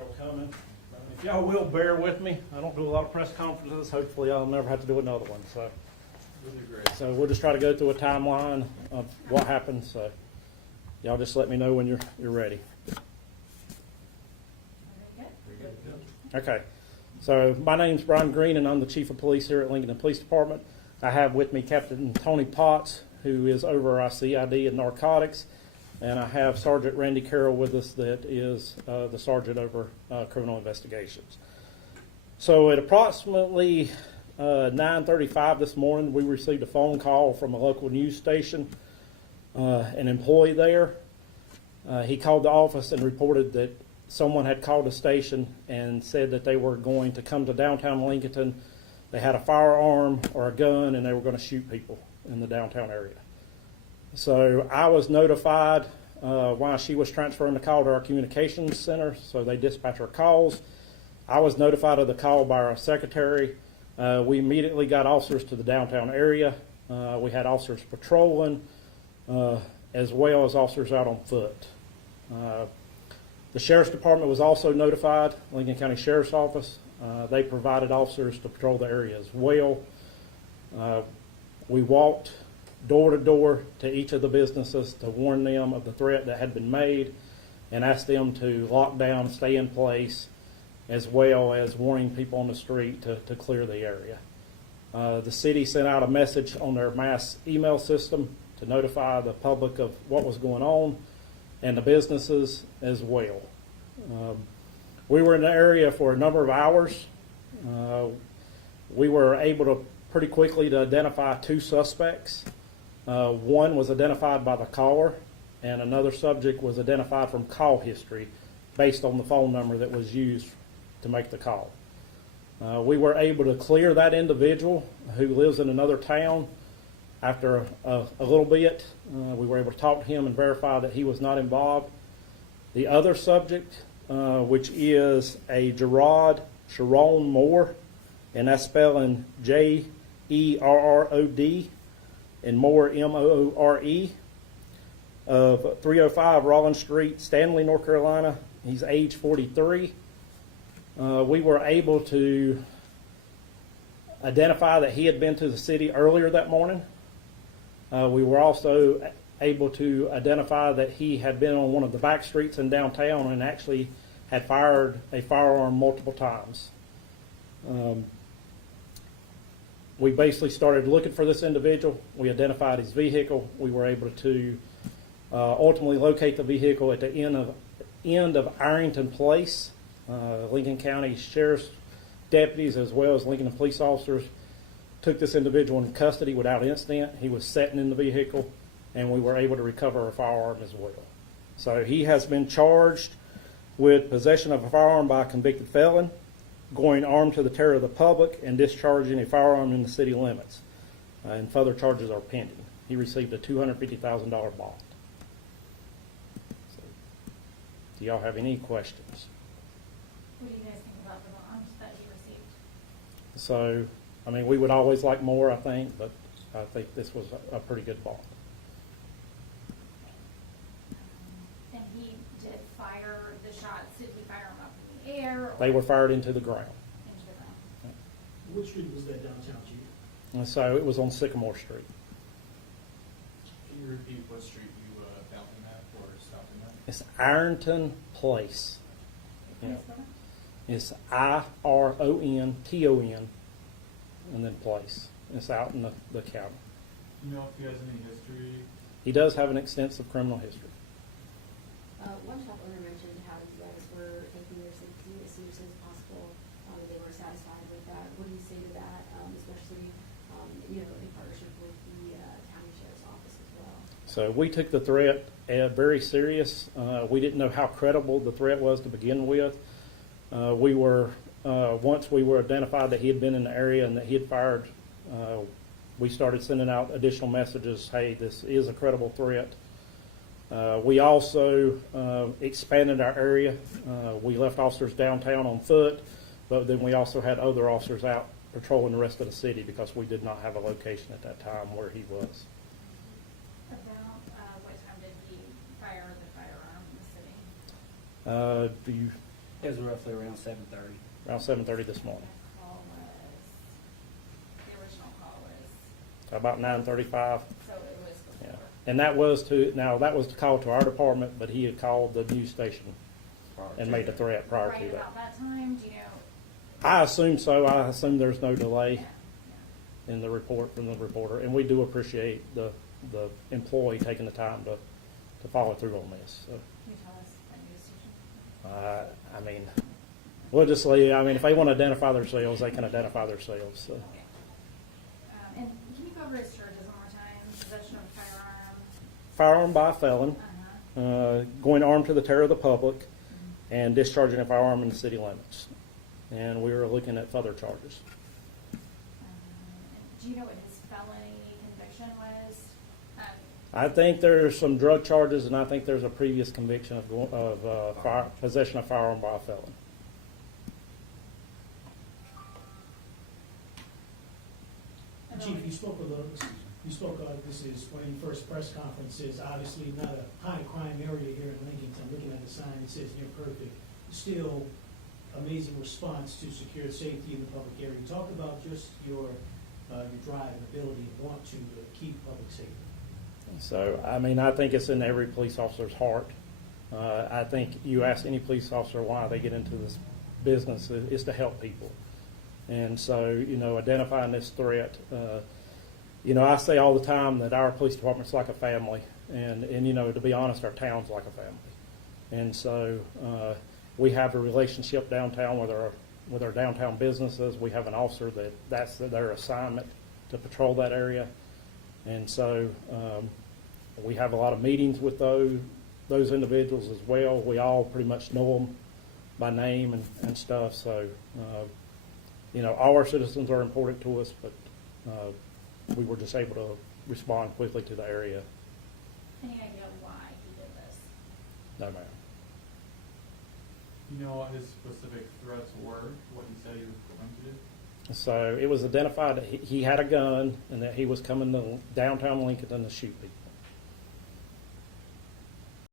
y'all coming. If y'all will bear with me, I don't do a lot of press conferences. Hopefully I'll never have to do another one. So we'll just try to go through a timeline of what happened. So y'all just let me know when you're ready. Okay. So my name's Brian Greene, and I'm the Chief of Police here at Lincolnton Police Department. I have with me Captain Tony Potts, who is over our CID and narcotics, and I have Sergeant Randy Carroll with us, that is the sergeant over criminal investigations. So at approximately 9:35 this morning, we received a phone call from a local news station, an employee there. He called the office and reported that someone had called the station and said that they were going to come to downtown Lincolnton. They had a firearm or a gun, and they were going to shoot people in the downtown area. So I was notified while she was transferring the call to our communications center, so they dispatch our calls. I was notified of the call by our secretary. We immediately got officers to the downtown area. We had officers patrolling, as well as officers out on foot. The Sheriff's Department was also notified, Lincoln County Sheriff's Office. They provided officers to patrol the area as well. We walked door to door to each of the businesses to warn them of the threat that had been made and asked them to lock down, stay in place, as well as warning people on the street to clear the area. The city sent out a message on their mass email system to notify the public of what was going on, and the businesses as well. We were in the area for a number of hours. We were able to pretty quickly to identify two suspects. One was identified by the caller, and another subject was identified from call history based on the phone number that was used to make the call. We were able to clear that individual who lives in another town. After a little bit, we were able to talk to him and verify that he was not involved. The other subject, which is a Gerard Sharon Moore, and that's spelling Jerrod, and Moore Moore, of 305 Rollins Street, Stanley, North Carolina. He's age 43. We were able to identify that he had been to the city earlier that morning. We were also able to identify that he had been on one of the back streets in downtown and actually had fired a firearm multiple times. We basically started looking for this individual. We identified his vehicle. We were able to ultimately locate the vehicle at the end of Arrington Place. Lincoln County Sheriff's deputies, as well as Lincoln police officers, took this individual in custody without incident. He was sitting in the vehicle, and we were able to recover a firearm as well. So he has been charged with possession of a firearm by a convicted felon, going armed to the terror of the public, and discharging a firearm in the city limits. And further charges are pending. He received a $250,000 bond. So, do y'all have any questions? What do you guys think about the bonds that he received? So, I mean, we would always like more, I think, but I think this was a pretty good bond. And he did fire the shots. Did he fire them up in the air? Or They were fired into the ground. into the ground? What street was that downtown, Chief? And so it was on Sycamore Street. Can you repeat what street you found him at or stopped him at? It's Ironton Place. Can Yeah. you spell it? It's IRONTON, and then Place. It's out in the county. Do you know if he has any history? He does have an extensive criminal history. One shop owner mentioned how you guys were taking their safety as seriously as possible. They were satisfied with that. What do you say to that, especially in partnership with the county sheriff's office as well? So we took the threat very serious. We didn't know how credible the threat was to begin with. Once we were identified that he had been in the area and that he had fired, we started sending out additional messages. Hey, this is a credible threat. We also expanded our area. We left officers downtown on foot, but then we also had other officers out patrolling the rest of the city because we did not have a location at that time where he was. About what time did he fire the firearm in the city? Do you It was roughly around 7:30. around 7:30 this morning. Call was, the original call was, So about 9:35. so it was Yeah. before. And that was to call to our department, but he had called the news station and made a threat prior to Right that. about that time, do you know? I assume so. I assume there's no Yeah, delay yeah. in the report from the reporter, and we do appreciate the employee taking the time to follow through on this. So, Can you tell us that news station? I mean, we'll just leave. I mean, if they want to identify themselves, they can identify themselves. So. Okay. And can you go over his charges one more time? Possession of a firearm? Firearm by a felon, going armed to the terror of the public, and discharging a firearm in the city limits. And we were looking at further charges. Do you know what his felony conviction was? I think there's some drug charges, and I think there's a previous conviction of possession of firearm by a felon. Chief, you spoke this is one of your first press conferences, obviously not a high crime area here in Lincolnton. Looking at the sign, it says near perfect. Still, amazing response to secure safety in the public area. Talk about just your drive and ability and want to keep public safety. So, I mean, I think it's in every police officer's heart. I think you ask any police officer why they get into this business is to help people. And so, you know, identifying this threat, you know, I say all the time that our police department's like a family. And you know, to be honest, our town's like a family. And so we have a relationship downtown with our downtown businesses. We have an officer that's their assignment to patrol that area. And so we have a lot of meetings with those individuals as well. We all pretty much know them by name and stuff. So, you know, all our citizens are important to us, but we were just able to respond quickly to the area. Any idea why he did this? No, ma'am. You know what his specific threats were, what he said he was going to do? So it was identified that he had a gun and that he was coming to downtown Lincolnton to shoot people.